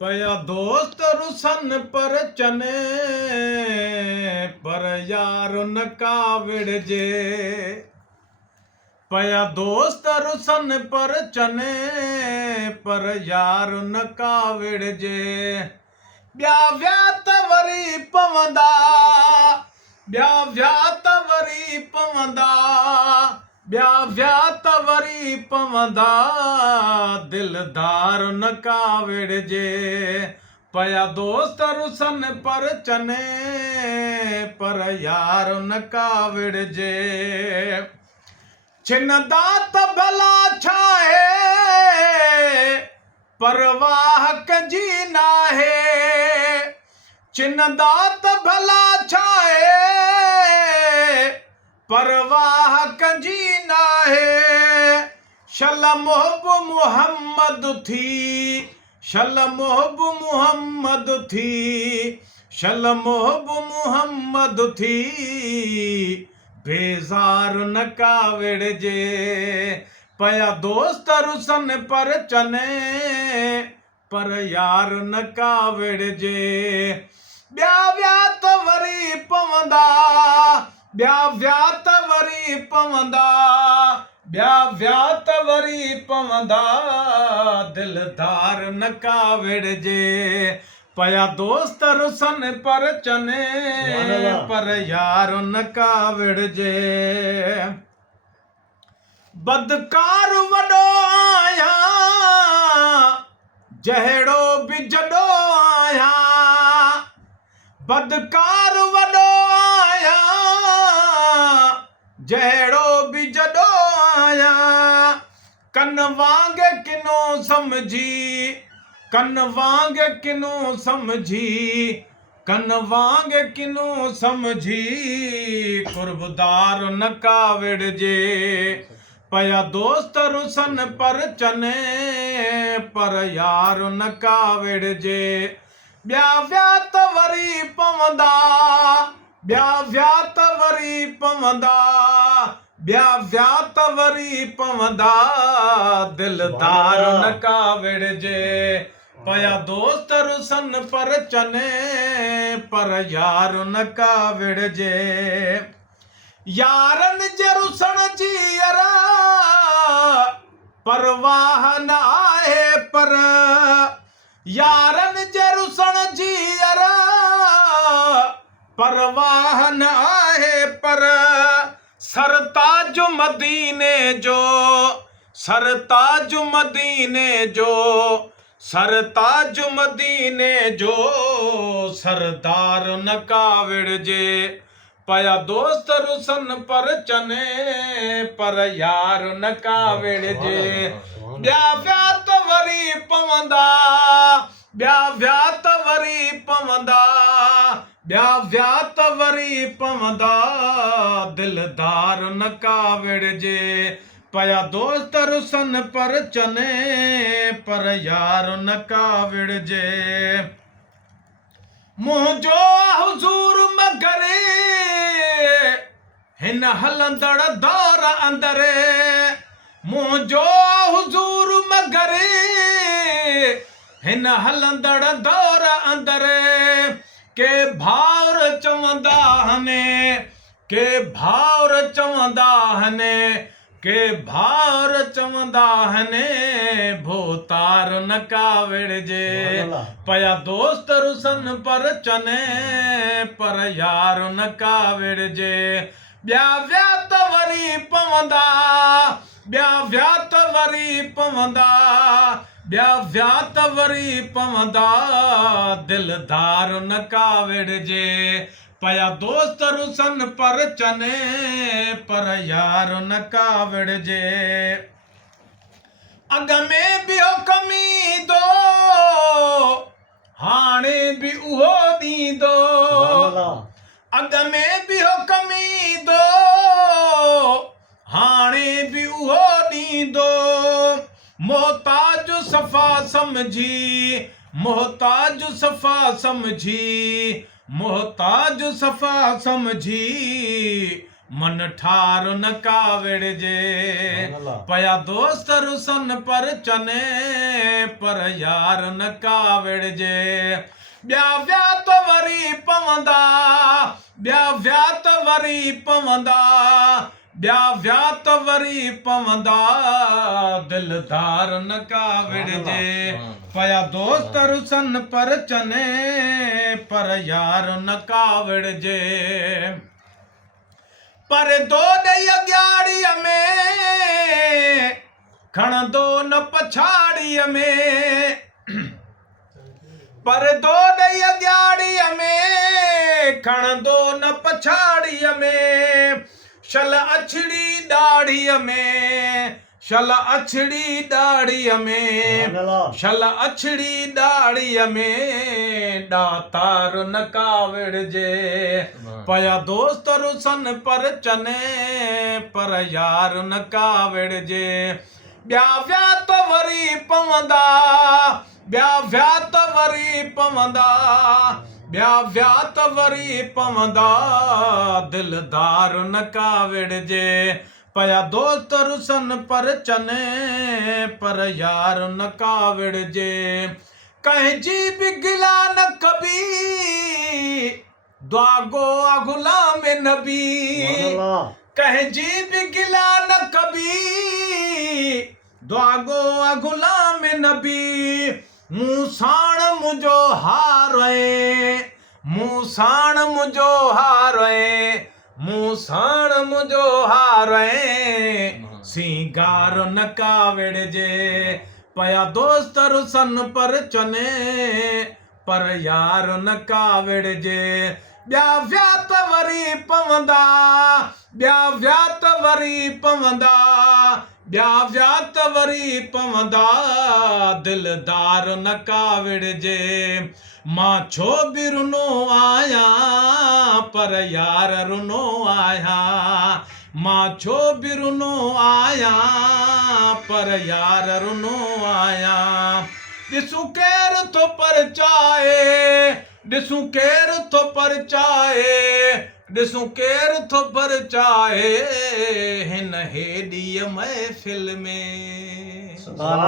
ਪਿਆ ਦੋਸਤ ਰੁਸਨ ਪਰ ਚਨੇ ਪਰ ਯਾਰ ਨ ਕਾਵੜ ਜੇ ਪਿਆ ਦੋਸਤ ਰੁਸਨ ਪਰ ਚਨੇ ਪਰ ਯਾਰ ਨ ਕਾਵੜ ਜੇ ਵਿਆਹ ਤਵਰੀ ਪਵੰਦਾ ਵਿਆਹ ਤਵਰੀ ਪਵੰਦਾ ਵਿਆਹ ਤਵਰੀ ਪਵੰਦਾ ਦਿਲਦਾਰ ਨ ਕਾਵੜ ਜੇ ਪਿਆ ਦੋਸਤ ਰੁਸਨ ਪਰ ਚਨੇ ਪਰ ਯਾਰ ਨ ਕਾਵੜ ਜੇ ਛਿੰਦਾ ਤਬਲਾ ਛਾਏ ਪਰਵਾਹ ਕੰਜੀ ਨਾਹੇ ਛਿੰਦਾ ਤਬਲਾ ਛਾਏ ਪਰਵਾਹ ਕੰਜੀ ਨਾਹੇ ਸ਼ਲ ਮੁਹਬ ਮੁਹੰਮਦ ਥੀ ਸ਼ਲ ਮੁਹਬ ਮੁਹੰਮਦ ਥੀ ਸ਼ਲ ਮੁਹਬ ਮੁਹੰਮਦ ਥੀ बेजार न कावड़ जे पया दोस्त रुसन पर चने पर यार न कावड़ जे ब्याह तवरी पवंदा ब्याह तवरी पवंदा ब्याह तवरी पवंदा दिलदार न कावड़ जे पया दोस्त रुसन पर चने पर यार न कावड़ जे बदकार वडो आया जहड़ो भी जडो आया बदकार वडो आया जहड़ो भी जडो आया कन वांग किनो समझी कन वांग किनो समझी कन वांग किनो समझी कुर्बदार न कावड़ जे पया दोस्त रुसन पर चने पर यार न कावड़ जे ब्याह तवरी पवंदा ब्याह तवरी पवंदा ब्याह तवरी पवंदा दिलदार न कावड़ जे पया दोस्त रुसन पर चने पर यार न कावड़ जे यारन जे रुसन जीअरा परवाह न आहे पर यारन जे रुसन जीअरा परवाह न आहे पर सरताज मदीने जो सरताज मदीने जो सरताज मदीने जो सरदार न कावड़ जे पया दोस्त रुसन पर चने पर यार न कावड़ जे ब्याह तवरी पवंदा ब्याह तवरी पवंदा ब्याह तवरी पवंदा दिलदार न कावड़ जे पया दोस्त रुसन पर चने पर यार न कावड़ जे मुंहिंजो हुजूर मगरे हिन हलंदड़ दौर अंदरे मुंहिंजो हुजूर मगरे हिन हलंदड़ दौर अंदरे के भाउर चवंदा हने के भाउर चवंदा हने के भाउर चवंदा हने भोतार न कावड़ जे पया दोस्त रुसन पर चने पर यार न कावड़ जे ब्याह तवरी पवंदा ब्याह तवरी पवंदा ब्याह तवरी पवंदा दिलदार न कावड़ जे पया दोस्त रुसन पर चने पर यार न कावड़ जे अग में बियो कमी दो हाणे भी उहो दींदो अग में बियो कमी दो हाणे भी उहो दींदो मोहताज सफ़ा समझी मोहताज सफ़ा समझी मोहताज सफ़ा समझी मन ठार न काविड़ जे पया दोस्त रुसन पर चने पर यार न काविड़ जे ॿिया विया त वरी पवंदा ॿिया विया त वरी पवंदा ॿिया विया त वरी पवंदा दिलदार न काविड़ जे पया दोस्त रुसन पर चने पर यार न काविड़ जे पर दो ॾई अॻियाड़ीअ में खणंदो न पछाड़ीअ में पर दो ॾई अॻियाड़ीअ में खणंदो न पछाड़ीअ में शल अछड़ी दाढ़ीअ में शल अछड़ी दाढ़ीअ में शल अछड़ी दाढ़ीअ में ॾातार न काविड़ जे पया दोस्त रुसन पर चने पर यार न काविड़ जे ॿिया विया त वरी पवंदा ॿिया विया त वरी पवंदा ॿिया विया त वरी पवंदा दिलदार न काविड़ जे पया दोस्त रुसन पर चने पर यार न काविड़ जे कंहिंजी बि गिला न कबी दुआगो आ गुलाम नबी कंहिंजी बि गिला न कबी दुआगो आ गुलाम नबी मूं साण मुंहिंजो हार मूं साण मुंहिंजो हार मूं साण मुंहिंजो हार सिंगार न काविड़ जे पया दोस्त रुसन पर चने पर यार न काविड़ जे ॿिया विया त वरी पवंदा ॿिया विया त वरी पवंदा ॿिया विया त वरी पवंदा दिलदार न काविड़ जे मां छो बि रुनो आहियां पर यार रुनो आहियां मां छो बि रुनो आहियां पर यार रुनो आहियां ॾिसूं केरु थो परचाए ॾिसूं केरु थो परचाए ॾिसूं केरु थो परचाए हिन हेॾीअ महफ़िल में